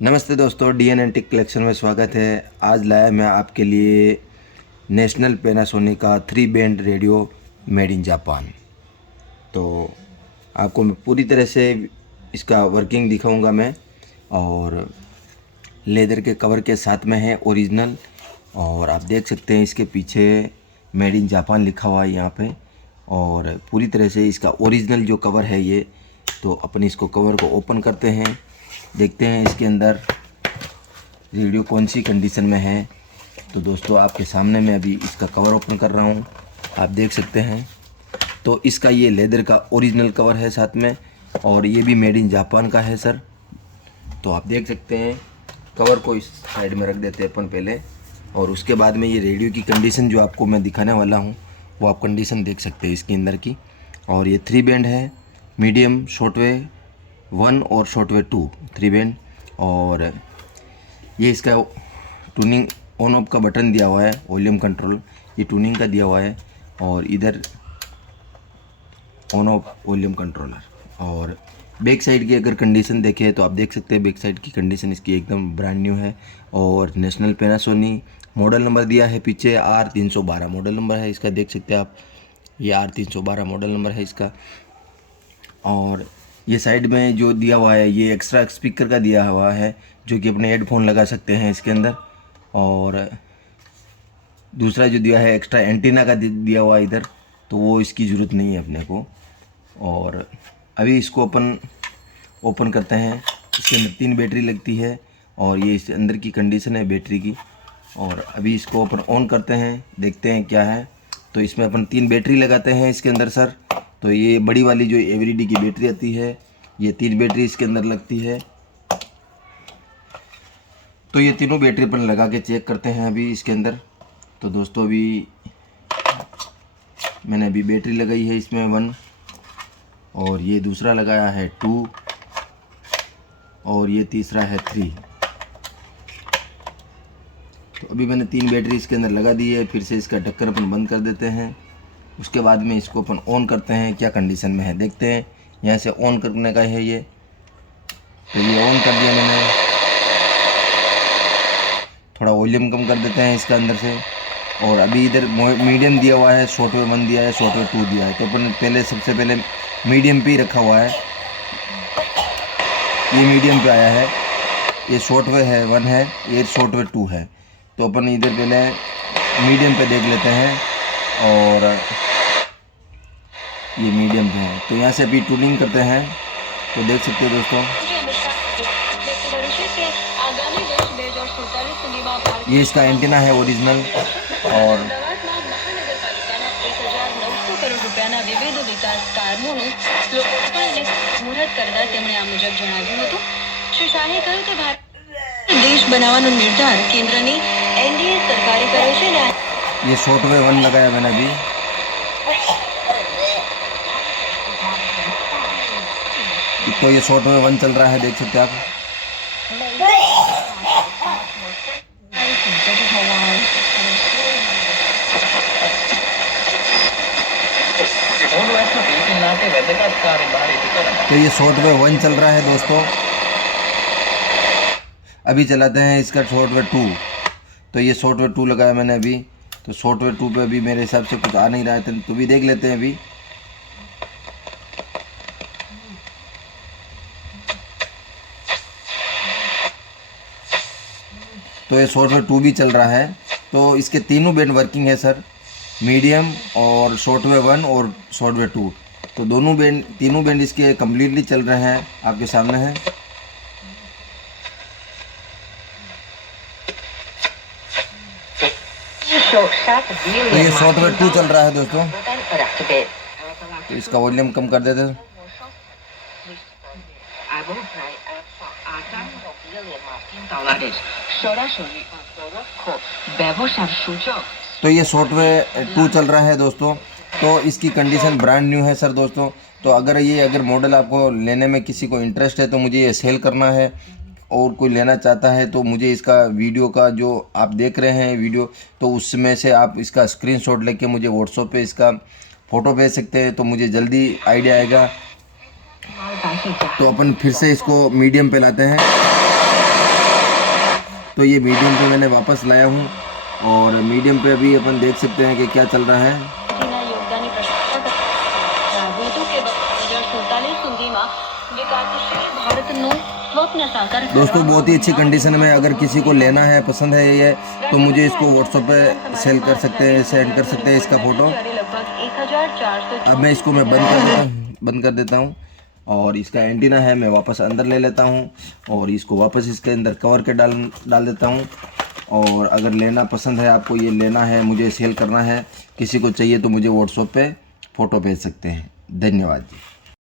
नमस्ते दोस्तों, DN antique collection में स्वागत है। आज लाया मैं आपके लिए नेशनल पैनासोनिक का 3 band radio made in Japan. तो आपको मैं पूरी तरह से इसका वर्किंग दिखाऊंगा मैं। और लेदर के कवर के साथ में है ओरिजिनल। और आप देख सकते हैं इसके पीछे मेड इन जापान लिखा हुआ है यहाँ पे। और पूरी तरह से इसका ओरिजिनल जो कवर है ये। तो अपन इसको कवर को ओपन करते हैं, देखते हैं इसके अंदर रेडियो कौन सी कंडीशन में है। तो दोस्तों आपके सामने मैं अभी इसका कवर ओपन कर रहा हूँ, आप देख सकते हैं। तो इसका ये लेदर का ओरिजिनल कवर है साथ में, और ये भी मेड इन जापान का है सर। तो आप देख सकते हैं। कवर को इस साइड में रख देते हैं अपन पहले, और उसके बाद में ये रेडियो की कंडीशन जो आपको मैं दिखाने वाला हूँ वो आप कंडीशन देख सकते हैं इसके अंदर की। और ये 3 बैंड है, मीडियम, शॉर्टवेव 1 और शॉर्टवेव 2, 3 बैंड। और ये इसका ट्यूनिंग ऑन ऑफ का बटन दिया हुआ है, वॉल्यूम कंट्रोल ये ट्यूनिंग का दिया हुआ है। और इधर ऑन ऑफ वॉल्यूम कंट्रोलर। और बैक साइड की अगर कंडीशन देखें तो आप देख सकते हैं बैक साइड की कंडीशन इसकी एकदम ब्रांड न्यू है। और नेशनल पैनासोनिक मॉडल नंबर दिया है पीछे, R312 मॉडल नंबर है इसका, देख सकते हैं आप। ये R312 मॉडल नंबर है इसका। और ये साइड में जो दिया हुआ है ये एक्स्ट्रा स्पीकर का दिया हुआ है, जो कि अपने हेडफोन लगा सकते हैं इसके अंदर। और दूसरा जो दिया है एक्स्ट्रा एंटीना का दिया हुआ है इधर, तो वो इसकी ज़रूरत नहीं है अपने को। और अभी इसको अपन ओपन करते हैं। इसके अंदर 3 बैटरी लगती है, और ये इस अंदर की कंडीशन है बैटरी की। और अभी इसको अपन ऑन करते हैं, देखते हैं क्या है। तो इसमें अपन 3 बैटरी लगाते हैं इसके अंदर सर। तो ये बड़ी वाली जो एवरीडी की बैटरी आती है, ये 3 बैटरी इसके अंदर लगती है। तो ये तीनों बैटरी अपन लगा के चेक करते हैं अभी इसके अंदर। तो दोस्तों अभी मैंने अभी बैटरी लगाई है इसमें 1, और ये दूसरा लगाया है 2, और ये तीसरा है 3। तो अभी मैंने 3 बैटरी इसके अंदर लगा दी है। फिर से इसका ढक्कन अपन बंद कर देते हैं। उसके बाद में इसको अपन ऑन करते हैं, क्या कंडीशन में है देखते हैं। यहाँ से ऑन करने का है ये। तो ये ऑन कर दिया मैंने। थोड़ा वॉल्यूम कम कर देते हैं इसका अंदर से। और अभी इधर मीडियम दिया हुआ है, शॉर्टवेव 1 दिया है, शॉर्टवेव 2 दिया है। तो अपन पहले सबसे पहले मीडियम पे ही रखा हुआ है, ये मीडियम पे आया है। ये शॉर्टवेव है 1 है, ये शॉर्टवेव 2 है। तो अपन इधर पहले मीडियम पे देख लेते हैं। और ये मीडियम पे है, तो यहाँ से अभी ट्यूनिंग करते हैं। तो देख सकते हो दोस्तों, ये इसका एंटीना है ओरिजिनल। और વિવિધ વિકાસ કાર્યોનું લોકોને મુહૂર્ત કરતા તેમણે આ મુજબ જણાવ્યું હતું. શ્રી શાહે કહ્યું કે ભારત દેશ બનાવવાનો નિર્ધાર કેન્દ્રની એનડીએ સરકારે કર્યો છે. ये शॉर्टवेव 1 लगाया मैंने अभी। तो ये शॉर्टवेव 1 चल रहा है, देख सकते हैं आप। तो ये शॉर्टवेव 1 चल रहा है दोस्तों। अभी चलाते हैं इसका शॉर्टवेव 2। तो ये शॉर्टवेव 2 लगाया मैंने अभी। तो शॉर्टवेव 2 पे अभी मेरे हिसाब से कुछ आ नहीं रहा है, तो भी देख लेते हैं अभी। तो ये शॉर्टवेव 2 भी चल रहा है। तो इसके तीनों बैंड वर्किंग है सर, मीडियम और शॉर्टवेव 1 और शॉर्टवेव 2। तो दोनों बैंड, तीनों बैंड इसके कम्प्लीटली चल रहे हैं, आपके सामने है। तो ये शॉर्टवेव 2 चल रहा है दोस्तों। तो इसका वॉल्यूम कम कर देते हैं। तो ये शॉर्टवेव 2 चल रहा है दोस्तों। तो इसकी कंडीशन ब्रांड न्यू है सर दोस्तों। तो अगर मॉडल आपको लेने में किसी को इंटरेस्ट है, तो मुझे ये सेल करना है, और कोई लेना चाहता है तो मुझे इसका वीडियो का जो आप देख रहे हैं वीडियो, तो उसमें से आप इसका स्क्रीनशॉट लेके मुझे व्हाट्सएप पे इसका फ़ोटो भेज सकते हैं। तो मुझे जल्दी आइडिया आएगा। तो अपन फिर से इसको मीडियम पे लाते हैं। तो ये मीडियम पे मैंने वापस लाया हूँ और मीडियम पे अभी अपन देख सकते हैं कि क्या चल रहा है। તેના યોગદાનની પ્રશંસા જણાવ્યું હતું કે 2047 સુધીમાં વિકાસશીલ ભારતનું स्वप्न साकार दोस्तों बहुत ही अच्छी कंडीशन में, अगर किसी को लेना है, पसंद है ये, तो मुझे इसको व्हाट्सएप पे सेल कर सकते हैं, सेंड कर सकते हैं इसका फ़ोटो। अब मैं इसको बंद कर देता हूँ और इसका एंटीना है मैं वापस अंदर ले लेता हूँ और इसको वापस इसके अंदर कवर के डाल देता हूँ। और अगर लेना पसंद है, आपको ये लेना है, मुझे सेल करना है, किसी को चाहिए तो मुझे व्हाट्सएप पे फ़ोटो भेज सकते हैं। धन्यवाद जी।